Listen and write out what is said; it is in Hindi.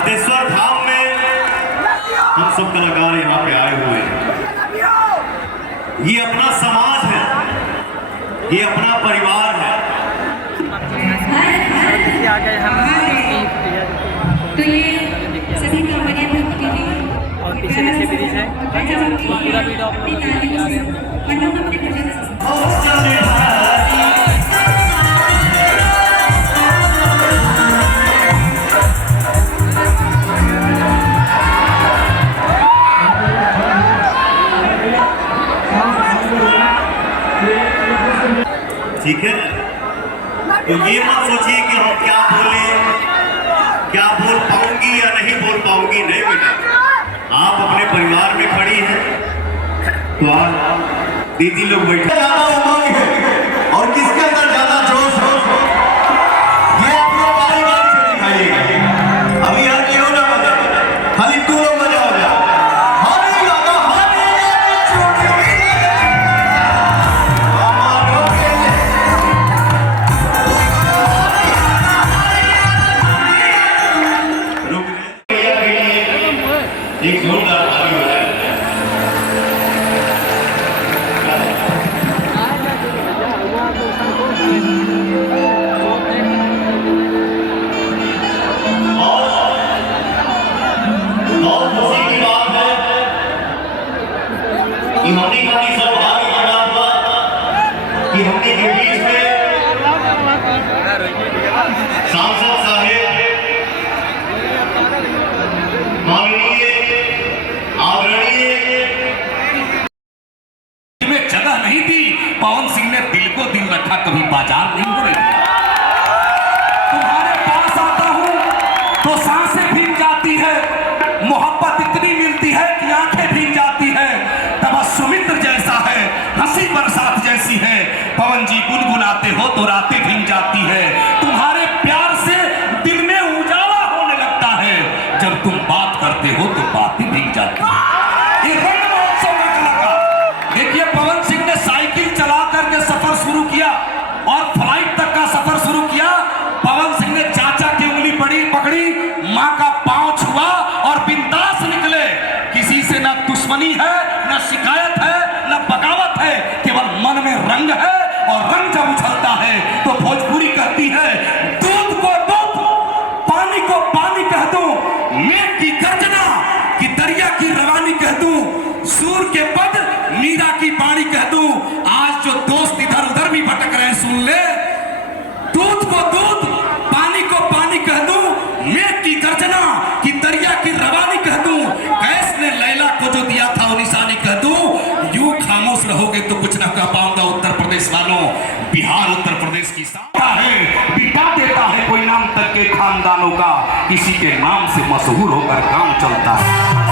हाथेश्वर धाम में हम सब कलाकार यहाँ पे आए हुए हैं। ये अपना समाज है, ये अपना परिवार है। तो ये सभी कंपनियां और पीछे से ब्रिज है, पूरा वीडियो आप लोग ठीक है, तो ये मत सोचिए कि हम क्या बोले, क्या बोल पाऊंगी या नहीं बोल पाऊंगी। नहीं बेटा, आप अपने परिवार में खड़ी हैं तो आज दीदी लोग बैठे ज्यादा उमंग है और किसके अंदर ज्यादा जोश हो, ये आप लोग बारी बारी से दिखाइएगा। अभी यहाँ क्यों ना बजा, खाली तू लोग बजा हो जाए। एक जोरदार ताली हो जाए। और खुशी की बात है कि हमने कभी सौभाग्य बना हुआ कि हमने के बीच में सांसद साहेब माननीय में जगह नहीं दी। पवन सिंह ने दिल को दिल रखा, कभी बाजार नहीं होने दिया। तुम्हारे पास आता हूं तो सांसें भीग जाती है, मोहब्बत इतनी मिलती है कि आंखें भीग जाती है। तबस्सुमित्र जैसा है, हंसी बरसात जैसी है। पवन जी गुनगुनाते हो तो रातें भीग जाती है। तुम्हारे प्यार से दिल में उजाला होने लगता है, जब तुम बात करते हो तो बातें भीग जाती है। ये रंग महोत्सव का कलाकार देखिए, पवन सिंह ने साइकिल चला करके सफर शुरू किया और फ्लाइट तक का सफर शुरू किया। पवन सिंह ने चाचा की उंगली पकड़ी, माँ का पांव छुआ और बिंदास निकले। किसी से न दुश्मनी है, न शिकायत है, न बगावत है, केवल मन में रंग है। और रंग जब उछलता है तो भोजपुरी कहती है, दूध को दूध, पानी को पानी कह दूं, मेघ की गर्जना कि दरिया की रवानी कह दूं, सूर के पद मीरा की बाणी कह दूं। आज जो दोस्त इधर उधर भी भटक रहे हैं सुन ले, दूध को दूध, पानी को पानी कह दूं, मेघ की गर्जना कि दरिया की रवानी कह दूं। कैस ने लैला को जो दिया था वो निशानी कह दूं। यूं खामोश रहोगे तो कुछ ना कह पाऊंगा। उत्तर प्रदेश वालों, बिहार उत्तर प्रदेश की है, बिता देता है कोई नाम तक के खानदानों का, किसी के नाम से मशहूर होकर काम चलता है।